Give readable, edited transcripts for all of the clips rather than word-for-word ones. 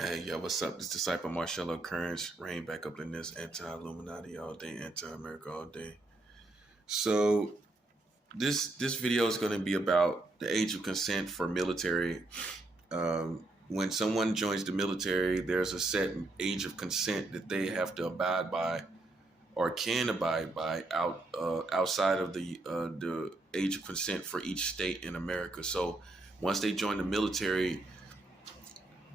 Hey, yo, what's up? This disciple Marcello Currents, reign back up in this anti-Illuminati all day, anti-America all day. So this video is going to be about the age of consent for military. When someone joins the military, there's a set age of consent that they have to abide by or can abide by outside of the age of consent for each state in America. So once they join the military,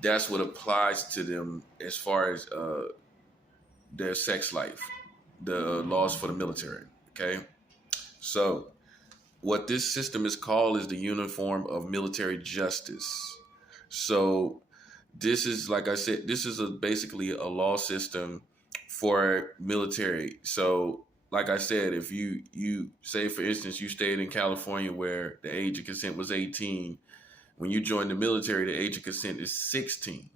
that's what applies to them as far as their sex life, the laws for the military. Okay. So, what this system is called is the Uniform of Military Justice. So, this is, like I said, this is basically a law system for military. So, like I said, if you say, for instance, you stayed in California where the age of consent was 18, when you join the military, the age of consent is 16.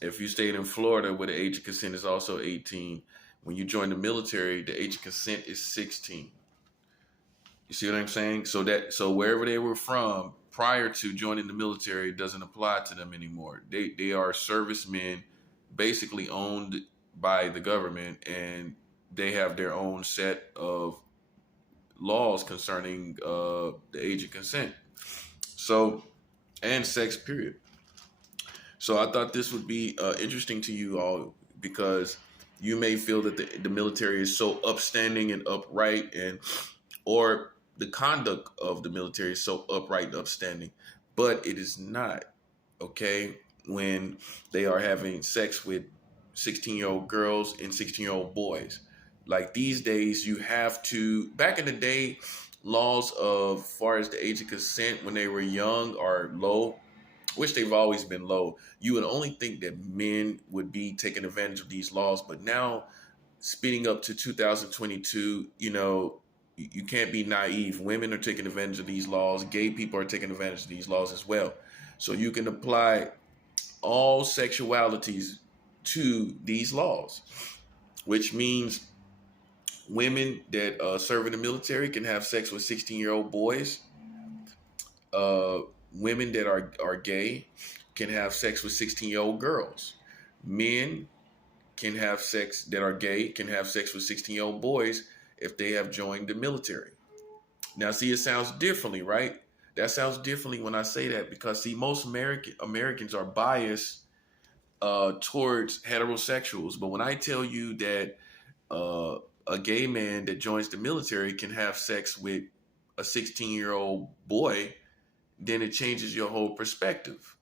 If you stayed in Florida where the age of consent is also 18, when you join the military, the age of consent is 16. You see what I'm saying? So wherever they were from prior to joining the military doesn't apply to them anymore. They are servicemen basically owned by the government, and they have their own set of laws concerning the age of consent. So, and sex, period. So I thought this would be interesting to you all because you may feel that the military is so upstanding and upright, and or the conduct of the military is so upright and upstanding, but it is not. Okay, when they are having sex with 16-year-old girls and 16-year-old boys, like these days, you have to. Back in the day, laws of far as the age of consent when they were young are low, which they've always been low. You would only think that men would be taking advantage of these laws, but now, speeding up to 2022, you can't be naive. Women are taking advantage of these laws. Gay people are taking advantage of these laws as well. So you can apply all sexualities to these laws, which means women that serve in the military can have sex with 16-year-old boys. Uh, Women that are gay can have sex with 16-year-old girls. Men can have sex that are gay, can have sex with 16-year-old boys if they have joined the military. Now, see, it sounds differently, right? That sounds differently when I say that because, see, most Americans are biased towards heterosexuals. But when I tell you that a gay man that joins the military can have sex with a 16-year-old boy, then it changes your whole perspective.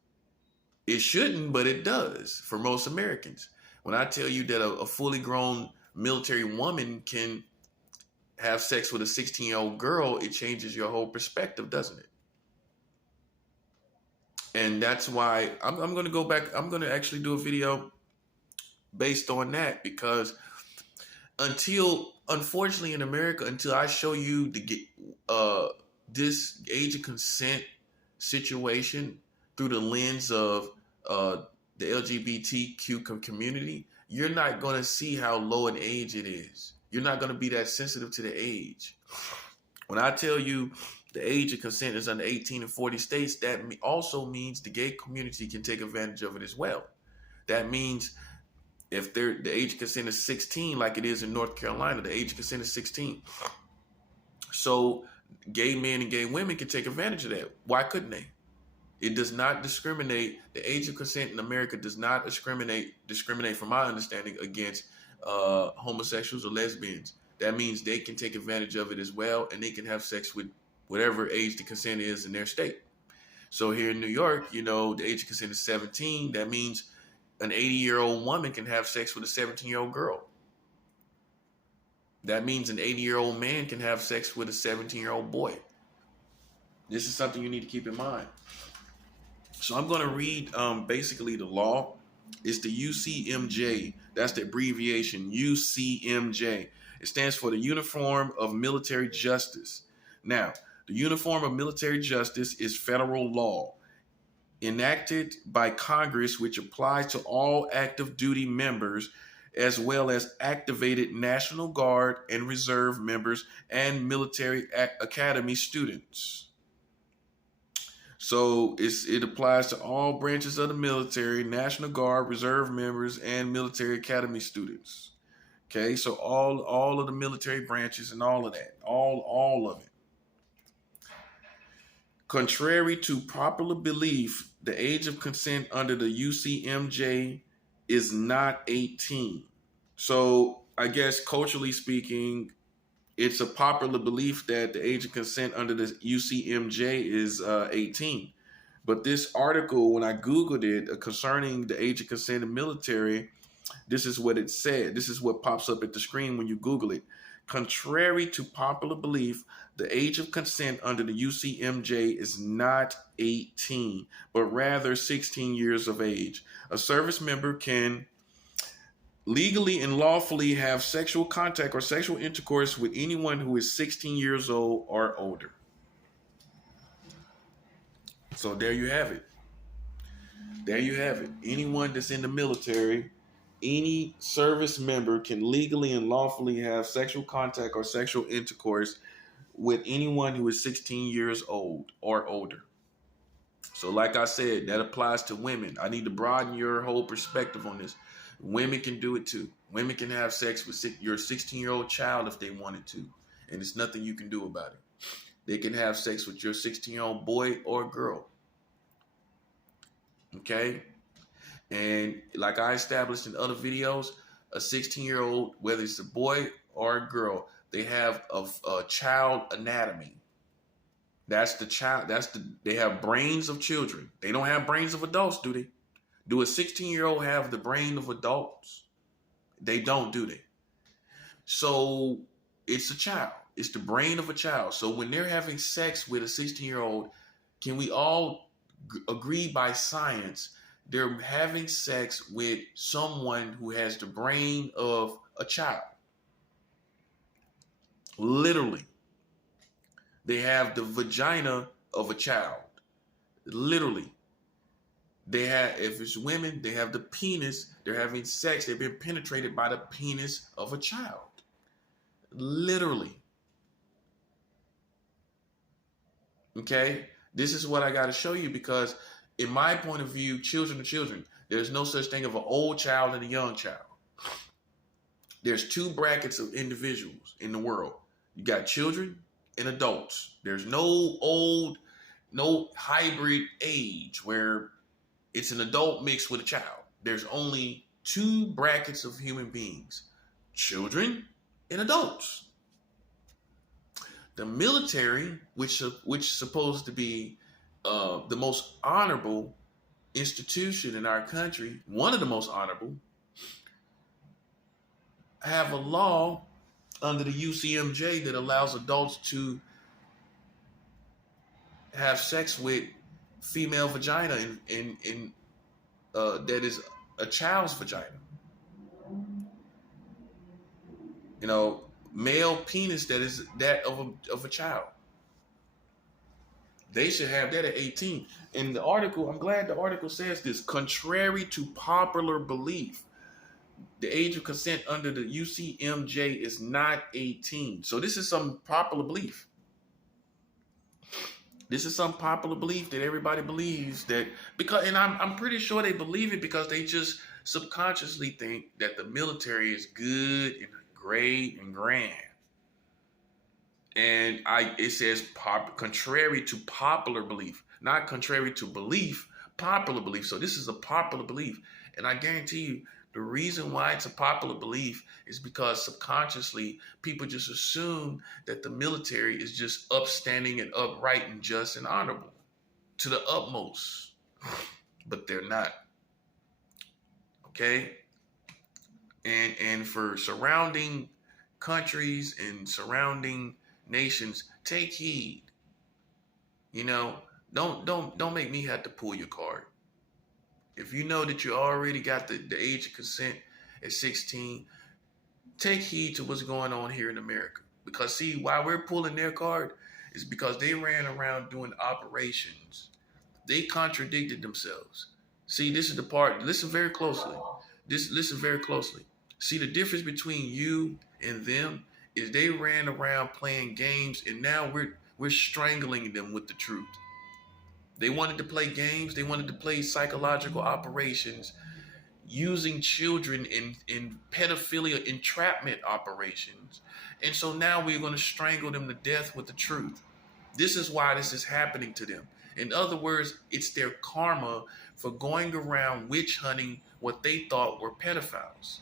It shouldn't, but it does for most Americans. When I tell you that a fully grown military woman can have sex with a 16-year-old girl, it changes your whole perspective, doesn't it? And that's why I'm going to go back. I'm going to actually do a video based on that because unfortunately, in America, until I show you this age of consent situation through the lens of the LGBTQ community, you're not going to see how low an age it is. You're not going to be that sensitive to the age. When I tell you the age of consent is under 18 in 40 states, that also means the gay community can take advantage of it as well. That means if the age of consent is 16, like it is in North Carolina, the age of consent is 16. So gay men and gay women can take advantage of that. Why couldn't they? It does not discriminate. The age of consent in America does not discriminate from my understanding, against homosexuals or lesbians. That means they can take advantage of it as well, and they can have sex with whatever age the consent is in their state. So here in New York, the age of consent is 17. That means an 80-year-old woman can have sex with a 17-year-old girl. That means an 80-year-old man can have sex with a 17-year-old boy. This is something you need to keep in mind. So I'm going to read basically the law. It's the UCMJ. That's the abbreviation, UCMJ. It stands for the Uniform of Military Justice. Now, the Uniform of Military Justice is federal law enacted by Congress, which applies to all active duty members, as well as activated National Guard and Reserve members and military academy students. So it applies to all branches of the military, National Guard, reserve members, and military academy students. Okay, so all of the military branches and all of that, all of it. Contrary to popular belief, the age of consent under the UCMJ is not 18. So I guess culturally speaking, it's a popular belief that the age of consent under the UCMJ is 18. But this article, when I Googled it concerning the age of consent in military, this is what it said. This is what pops up at the screen when you Google it. Contrary to popular belief, the age of consent under the UCMJ is not 18, but rather 16 years of age. A service member can legally and lawfully have sexual contact or sexual intercourse with anyone who is 16 years old or older. So there you have it. There you have it. Anyone that's in the military, any service member can legally and lawfully have sexual contact or sexual intercourse with anyone who is 16 years old or older. So like I said, that applies to women. I need to broaden your whole perspective on this. Women can do it too. Women can have sex with your 16-year-old child if they wanted to, and there's nothing you can do about it. They can have sex with your 16-year-old boy or girl. Okay? And like I established in other videos, a 16-year-old, whether it's a boy or a girl, they have a child anatomy. That's the child. They have brains of children. They don't have brains of adults, do they? Do a 16-year-old have the brain of adults? They don't, do they? So it's a child. It's the brain of a child. So when they're having sex with a 16-year-old, can we all agree by science they're having sex with someone who has the brain of a child? Literally. They have the vagina of a child. Literally. They have, if it's women, they have the penis. They're having sex. They've been penetrated by the penis of a child. Literally. Okay? This is what I got to show you because in my point of view, children are children. There's no such thing of an old child and a young child. There's two brackets of individuals in the world. You got children and adults. There's no hybrid age where it's an adult mixed with a child. There's only two brackets of human beings, children and adults. The military, which is supposed to be the most honorable institution in our country, one of the most honorable, have a law under the UCMJ that allows adults to have sex with female vagina in that is a child's vagina. You know, male penis that is that of a child. They should have that at 18. In the article, I'm glad the article says this. Contrary to popular belief, the age of consent under the UCMJ is not 18. So this is some popular belief. This is some popular belief that everybody believes that because, and I'm pretty sure they believe it because they just subconsciously think that the military is good and great and grand. And it says contrary to popular belief, not contrary to belief, popular belief. So this is a popular belief. And I guarantee you, the reason why it's a popular belief is because subconsciously people just assume that the military is just upstanding and upright and just and honorable to the utmost. But they're not. Okay? And for surrounding countries and surrounding nations, take heed. You know, don't make me have to pull your card. If you know that you already got the age of consent at 16, take heed to what's going on here in America. Because see, why we're pulling their card is because they ran around doing operations. They contradicted themselves. See, this is the part, listen very closely. Listen very closely. See, the difference between you and them is they ran around playing games and now we're strangling them with the truth. They wanted to play games. They wanted to play psychological operations using children in pedophilia entrapment operations. And so now we're going to strangle them to death with the truth. This is why this is happening to them. In other words, it's their karma for going around witch hunting what they thought were pedophiles.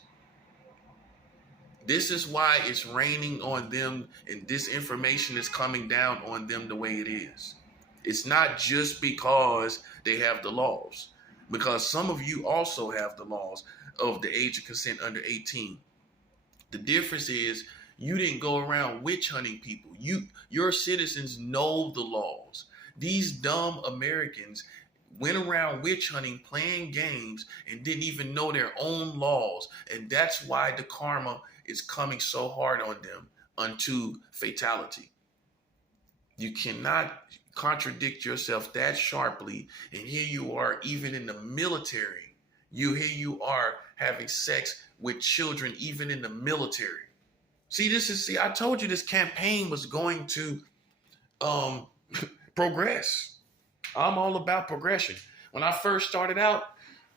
This is why it's raining on them and this information is coming down on them the way it is. It's not just because they have the laws, because some of you also have the laws of the age of consent under 18. The difference is you didn't go around witch hunting people. Your citizens know the laws. These dumb Americans went around witch hunting, playing games, and didn't even know their own laws. And that's why the karma is coming so hard on them unto fatality. You cannot contradict yourself that sharply. And here you are, even in the military. Here you are having sex with children, even in the military. See, I told you this campaign was going to progress. I'm all about progression. When I first started out,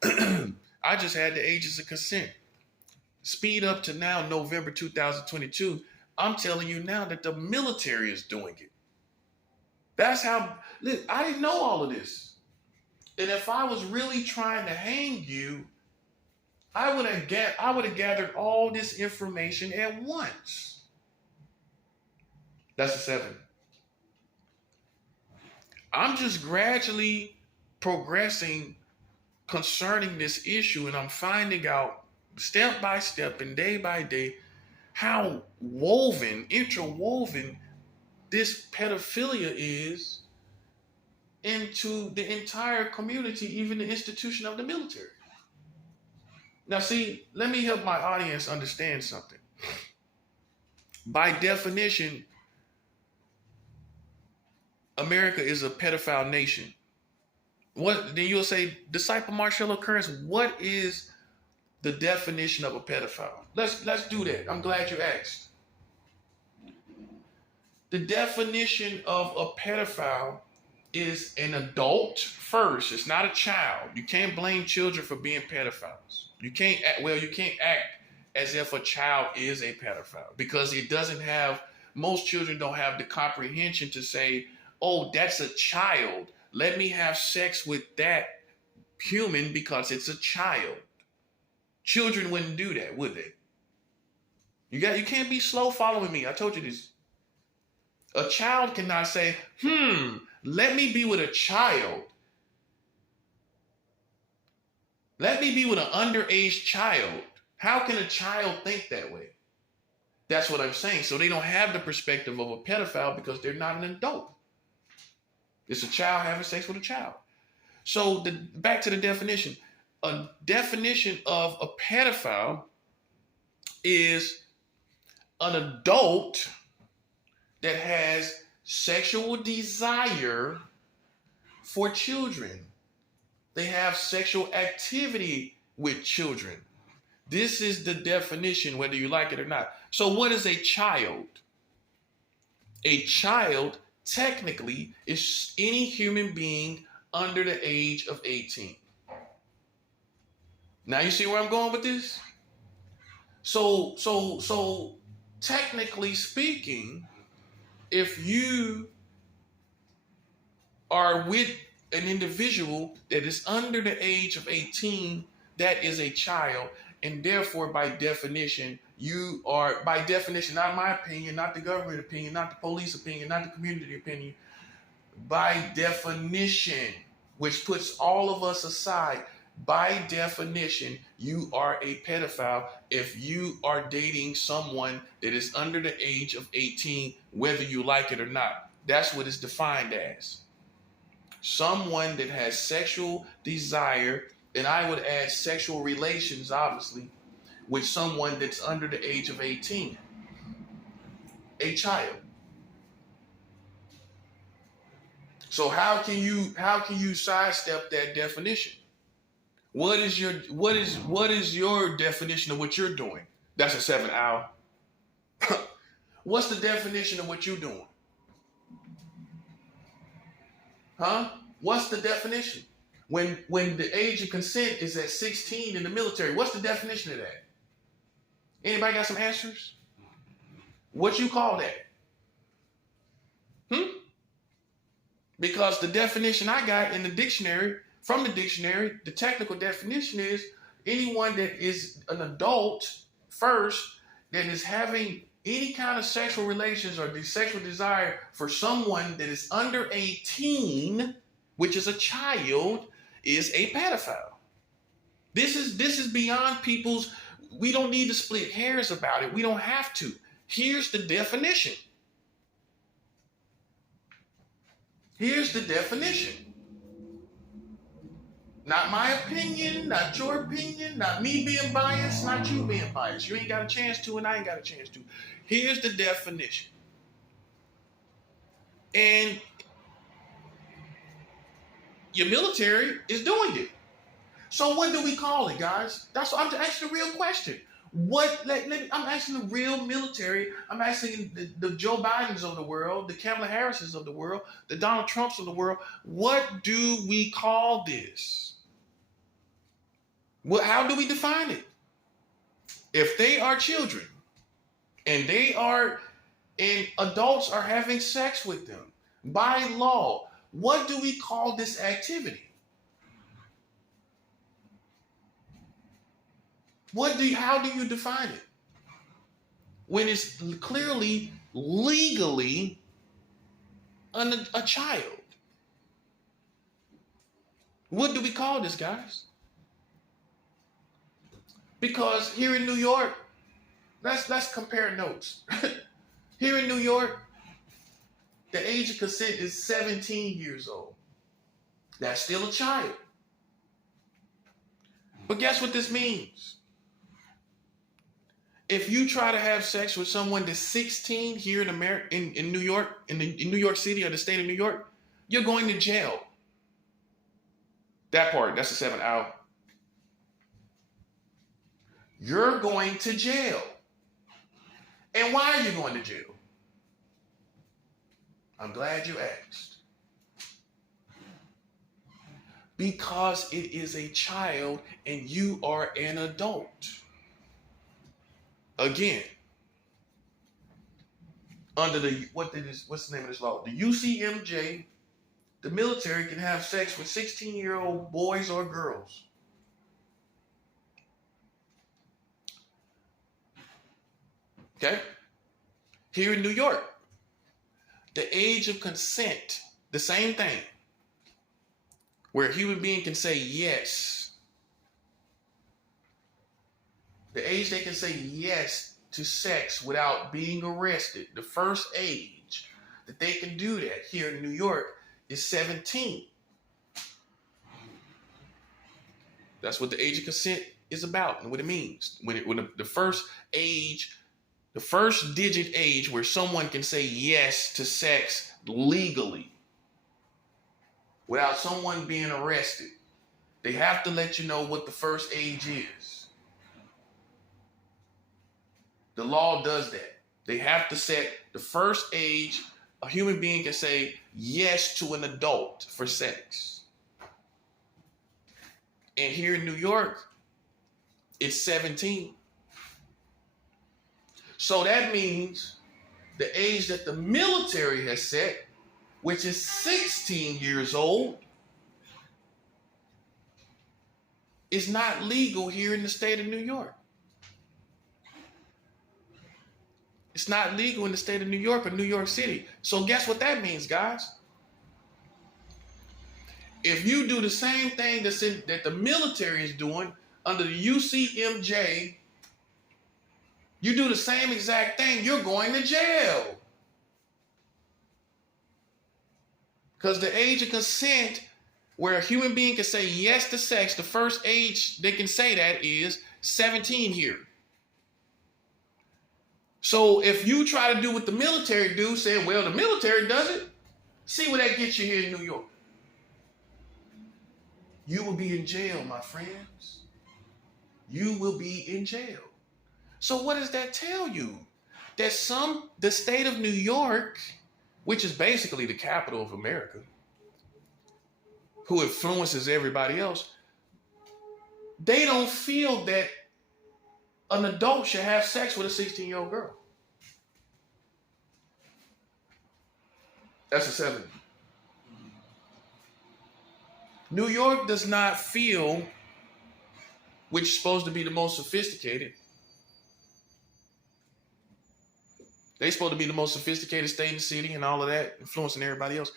I just had the ages of consent. Speed up to now, November 2022. I'm telling you now that the military is doing it. That's how, I didn't know all of this. And if I was really trying to hang you, I would have gathered all this information at once. That's a 7. I'm just gradually progressing concerning this issue, and I'm finding out step by step and day by day how interwoven this pedophilia is into the entire community, even the institution of the military. Now, see, let me help my audience understand something. By definition, America is a pedophile nation. Then you'll say, Disciple Marcello Currence, what is the definition of a pedophile? Let's do that. I'm glad you asked. The definition of a pedophile is an adult first. It's not a child. You can't blame children for being pedophiles. You can't act as if a child is a pedophile, because most children don't have the comprehension to say, oh, that's a child. Let me have sex with that human because it's a child. Children wouldn't do that, would they? You can't be slow following me. I told you this. A child cannot say, let me be with a child. Let me be with an underage child. How can a child think that way? That's what I'm saying. So they don't have the perspective of a pedophile because they're not an adult. It's a child having sex with a child. So back to the definition. A definition of a pedophile is an adult that has sexual desire for children. They have sexual activity with children. This is the definition, whether you like it or not. So what is a child? A child technically is any human being under the age of 18. Now you see where I'm going with this? So technically speaking, if you are with an individual that is under the age of 18, that is a child. And therefore, by definition, you are, by definition, not my opinion, not the government opinion, not the police opinion, not the community opinion, by definition, which puts all of us aside, by definition, you are a pedophile if you are dating someone that is under the age of 18, whether you like it or not. That's what it's defined as. Someone that has sexual desire, and I would add sexual relations, obviously, with someone that's under the age of 18. A child. So how can you sidestep that definition? What is your definition of what you're doing? That's a 7, Al. What's the definition of what you're doing? Huh? What's the definition? When the age of consent is at 16 in the military, what's the definition of that? Anybody got some answers? What you call that? Because the definition I got in the dictionary, from the dictionary, the technical definition is anyone that is an adult first that is having any kind of sexual relations or sexual desire for someone that is under 18, which is a child, is a pedophile. This is beyond people's, we don't need to split hairs about it. We don't have to. Here's the definition. Here's the definition. Not my opinion, not your opinion, not me being biased, not you being biased. You ain't got a chance to and I ain't got a chance to. Here's the definition. And your military is doing it. So what do we call it, guys? That's what I'm asking the real question. I'm asking the real military. I'm asking the Joe Bidens of the world, the Kamala Harrises of the world, the Donald Trumps of the world. What do we call this? How do we define it? If they are children and adults are having sex with them by law, what do we call this activity? How do you define it? When it's clearly, legally a child. What do we call this, guys? Because here in New York, let's compare notes. Here in New York, the age of consent is 17 years old. That's still a child. But guess what this means? If you try to have sex with someone that's 16 here in America, in New York, in New York City or the state of New York, you're going to jail. That part, that's the 7 out. You're going to jail. And why are you going to jail? I'm glad you asked. Because it is a child and you are an adult. Again, under what's the name of this law? The UCMJ, the military can have sex with 16-year-old boys or girls. Okay? Here in New York, the age of consent, the same thing, where a human being can say yes. The age they can say yes to sex without being arrested, the first age that they can do that here in New York is 17. That's what the age of consent is about and what it means. The first age, the first digit age where someone can say yes to sex legally without someone being arrested. They have to let you know what the first age is. The law does that. They have to set the first age a human being can say yes to an adult for sex. And here in New York, it's 17. So that means the age that the military has set, which is 16 years old, is not legal here in the state of New York. It's not legal in the state of New York or New York City. So guess what that means, guys? If you do the same thing that the military is doing under the UCMJ, you do the same exact thing, you're going to jail. Because the age of consent, where a human being can say yes to sex, the first age they can say that is 17 here. So if you try to do what the military do, say, well, the military does it, see where that gets you here in New York. You will be in jail, my friends. You will be in jail. So what does that tell you? That the state of New York, which is basically the capital of America, who influences everybody else, they don't feel that an adult should have sex with a 16-year-old girl. That's a 7. New York does not feel, which is supposed to be the most sophisticated. They're supposed to be the most sophisticated state in the city and all of that, influencing everybody else,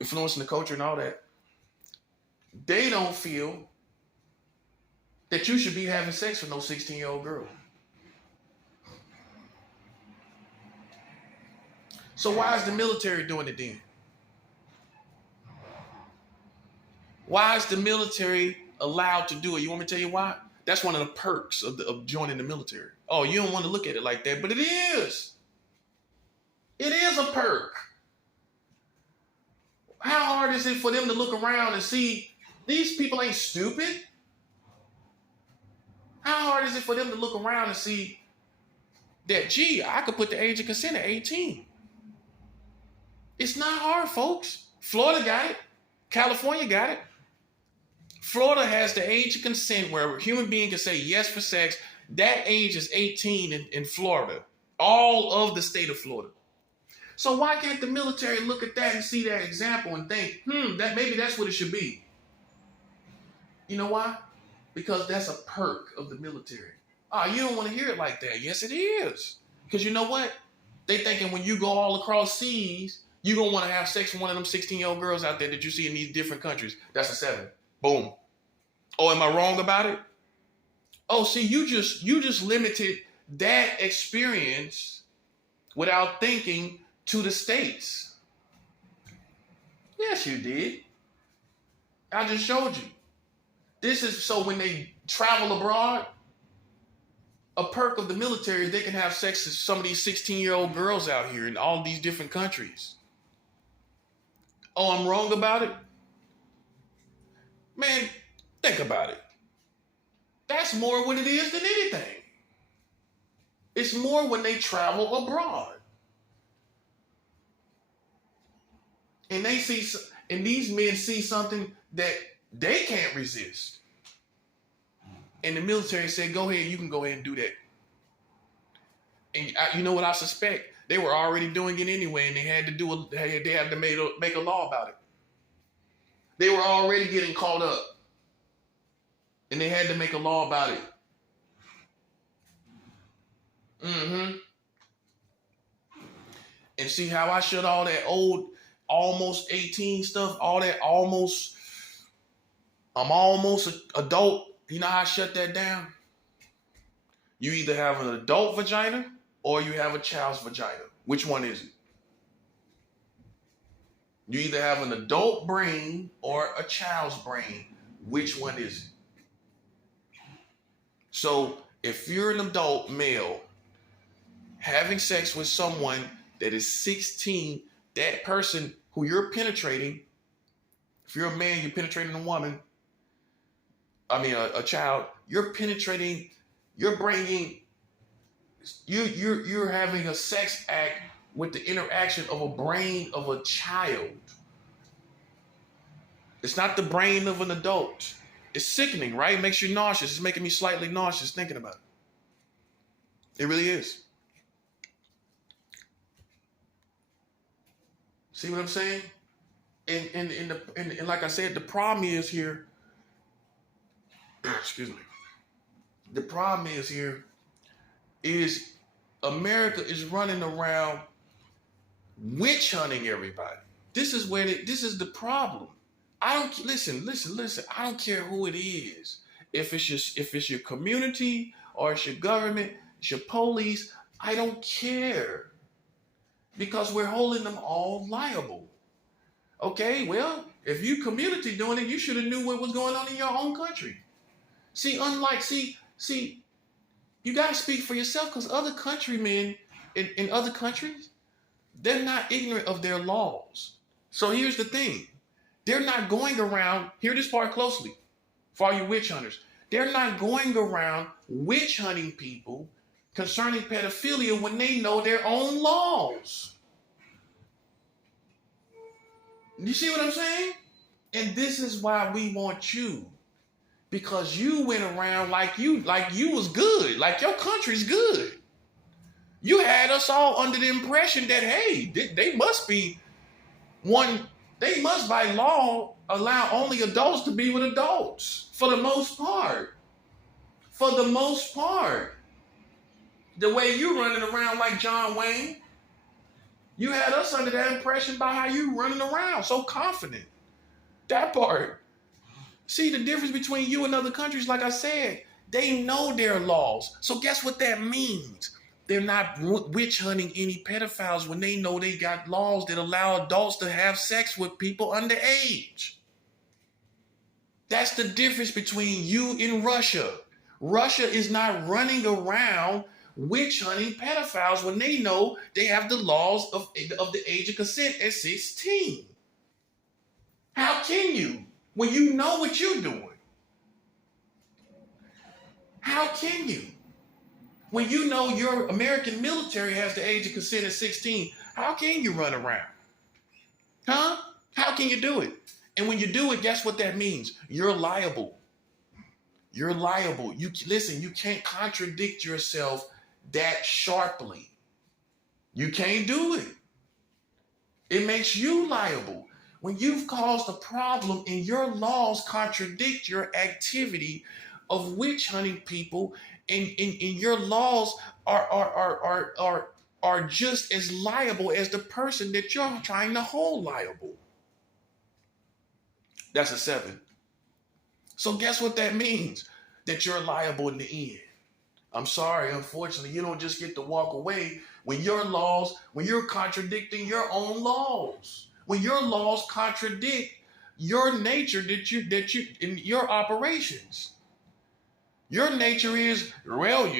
influencing the culture and all that. They don't feel that you should be having sex with no 16-year-old girl. So why is the military doing it then? Why is the military allowed to do it? You want me to tell you why? That's one of the perks of joining the military. Oh, you don't want to look at it like that, but it is. It is a perk. How hard is it for them to look around and see these people ain't stupid? How hard is it for them to look around and see that, gee, I could put the age of consent at 18? It's not hard, folks. Florida got it. California got it. Florida has the age of consent where a human being can say yes for sex. That age is 18 in Florida. All of the state of Florida. So why can't the military look at that and see that example and think, that maybe that's what it should be? You know why? Because that's a perk of the military. You don't want to hear it like that. Yes, it is. Because you know what? They thinking when you go all across seas, you're going to want to have sex with one of them 16-year-old girls out there that you see in these different countries. That's a 7. Boom. Oh, am I wrong about it? Oh, see, you just limited that experience without thinking to the States. Yes, you did. I just showed you. This is so when they travel abroad, a perk of the military is they can have sex with some of these 16-year-old girls out here in all these different countries. Oh, I'm wrong about it? Man, think about it. That's more what it is than anything. It's more when they travel abroad. And they see, and these men see something that they can't resist. And the military said, go ahead, you can go ahead and do that. And you know what I suspect? They were already doing it anyway, and they had to make a law about it. They were already getting caught up, and they had to make a law about it. And see how I shut all that old, almost 18 stuff, all that almost, I'm almost an adult. You know how I shut that down? You either have an adult vagina or you have a child's vagina. Which one is it? You either have an adult brain or a child's brain. Which one is it? So if you're an adult male having sex with someone that is 16, that person who you're penetrating, if you're a man, you're penetrating a woman, a child, you're penetrating, you're bringing, you're having a sex act with the interaction of a brain of a child. It's not the brain of an adult. It's sickening, right? It makes you nauseous. It's making me slightly nauseous thinking about it. It really is. See what I'm saying? And like I said, the problem is here. Excuse me. The problem is here is America is running around witch hunting everybody. This is the problem. Listen. I don't care who it is. If it's your community or it's your government, it's your police, I don't care. Because we're holding them all liable. Okay, well, if you community doing it, you should have knew what was going on in your own country. See, you got to speak for yourself because other countrymen in other countries, they're not ignorant of their laws. So here's the thing. They're not going around, hear this part closely, for all you witch hunters. They're not going around witch hunting people concerning pedophilia when they know their own laws. You see what I'm saying? And this is why we want you. Because you went around like you was good, like your country's good. You had us all under the impression that, hey, they must be one, they must by law allow only adults to be with adults for the most part. For the most part. The way you running around like John Wayne, you had us under that impression by how you running around, so confident. That part. See, the difference between you and other countries, like I said, they know their laws. So guess what that means? They're not witch hunting any pedophiles when they know they got laws that allow adults to have sex with people underage. That's the difference between you and Russia. Russia is not running around witch hunting pedophiles when they know they have the laws of the age of consent at 16. How can you? When you know what you're doing. How can you? When you know your American military has the age of consent at 16, how can you run around? Huh? How can you do it? And when you do it, guess what that means? You're liable. You're liable. Listen, you can't contradict yourself that sharply. You can't do it. It makes you liable. When you've caused a problem and your laws contradict your activity of witch hunting people, and your laws are just as liable as the person that you're trying to hold liable. That's a 7. So guess what that means? That you're liable in the end. I'm sorry, unfortunately, you don't just get to walk away when your laws, when you're contradicting your own laws. When your laws contradict your nature that you in your operations. Your nature is, well,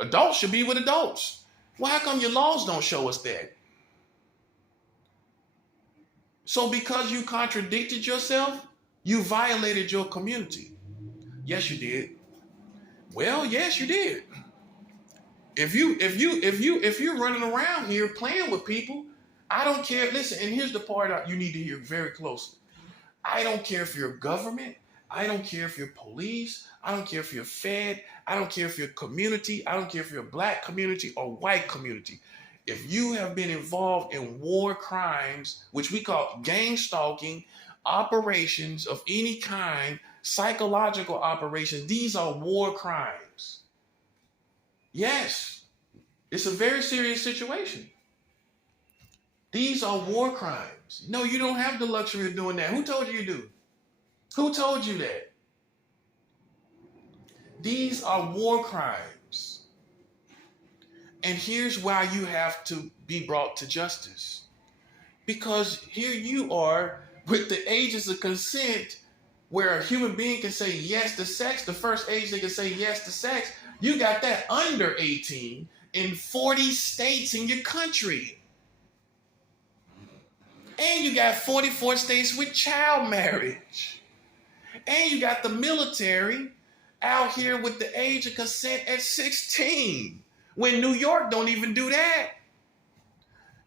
adults should be with adults. Well, how come your laws don't show us that? So because you contradicted yourself, you violated your community. Yes, you did. Well, yes, you did. If you're running around here playing with people, I don't care. Listen, and here's the part you need to hear very closely. I don't care if you're government. I don't care if you're police. I don't care if you're Fed. I don't care if you're community. I don't care if you're a black community or white community. If you have been involved in war crimes, which we call gang stalking, operations of any kind, psychological operations, these are war crimes. Yes, it's a very serious situation. These are war crimes. No, you don't have the luxury of doing that. Who told you you do? Who told you that? These are war crimes. And here's why you have to be brought to justice. Because here you are with the ages of consent where a human being can say yes to sex, the first age they can say yes to sex. You got that under 18 in 40 states in your country. And you got 44 states with child marriage. And you got the military out here with the age of consent at 16. When New York don't even do that.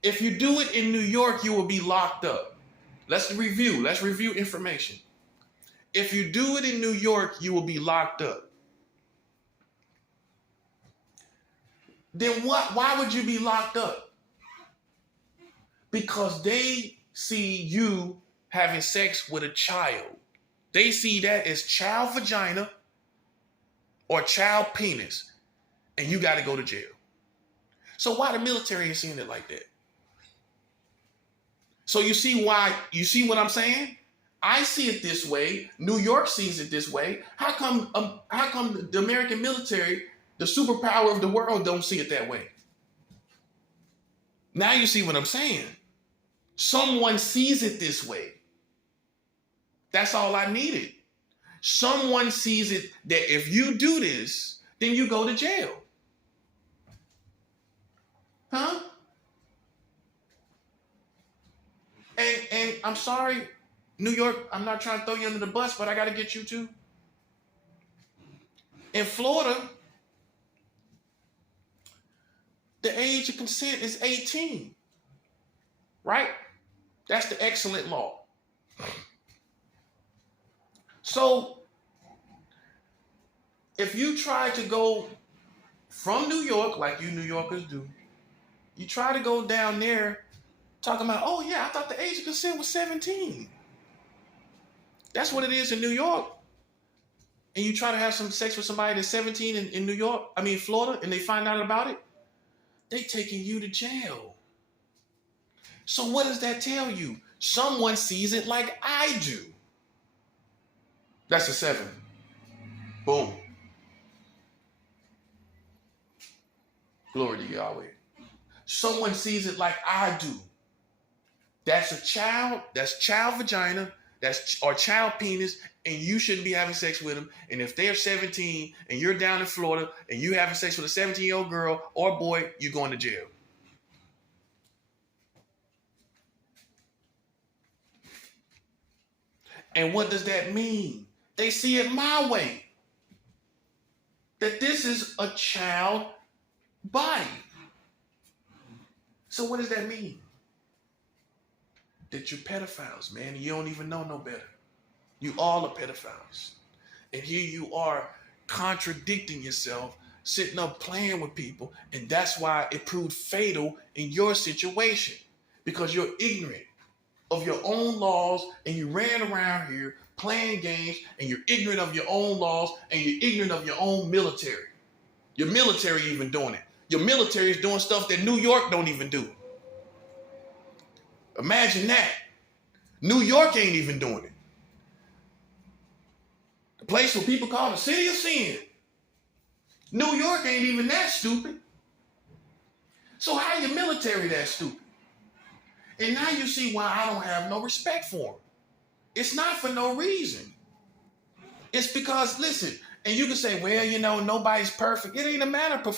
If you do it in New York, you will be locked up. Let's review information. If you do it in New York, you will be locked up. Then why would you be locked up? Because they see you having sex with a child. They see that as child vagina or child penis, and you got to go to jail. So why the military is seeing it like that? So you see what I'm saying? I see it this way. New York sees it this way. How come the American military, the superpower of the world, don't see it that way? Now you see what I'm saying. Someone sees it this way. That's all I needed. Someone sees it that if you do this, then you go to jail. Huh? And I'm sorry, New York, I'm not trying to throw you under the bus, but I got to get you too. In Florida, the age of consent is 18. Right? That's the excellent law. So if you try to go from New York, like you New Yorkers do, you try to go down there talking about, oh yeah, I thought the age of consent was 17. That's what it is in New York. And you try to have some sex with somebody that's 17 in New York, Florida, and they find out about it, they taking you to jail. So what does that tell you? Someone sees it like I do. That's a 7. Boom. Glory to Yahweh. Someone sees it like I do. That's a child, that's child vagina, or child penis, and you shouldn't be having sex with them. And if they're 17 and you're down in Florida and you having sex with a 17-year-old girl or boy, you're going to jail. And what does that mean? They see it my way. That this is a child body. So what does that mean? That you're pedophiles, man, and you don't even know no better. You all are pedophiles. And here you are contradicting yourself, sitting up playing with people, and that's why it proved fatal in your situation. Because you're ignorant of your own laws, and you ran around here playing games, and you're ignorant of your own laws, and you're ignorant of your own military. Your military even doing it. Your military is doing stuff that New York don't even do. Imagine that. New York ain't even doing it. The place where people call the city of sin. New York ain't even that stupid. So how your military that stupid? And now you see why I don't have no respect for them. It's not for no reason. It's because, listen, and you can say, well, nobody's perfect. It ain't a matter of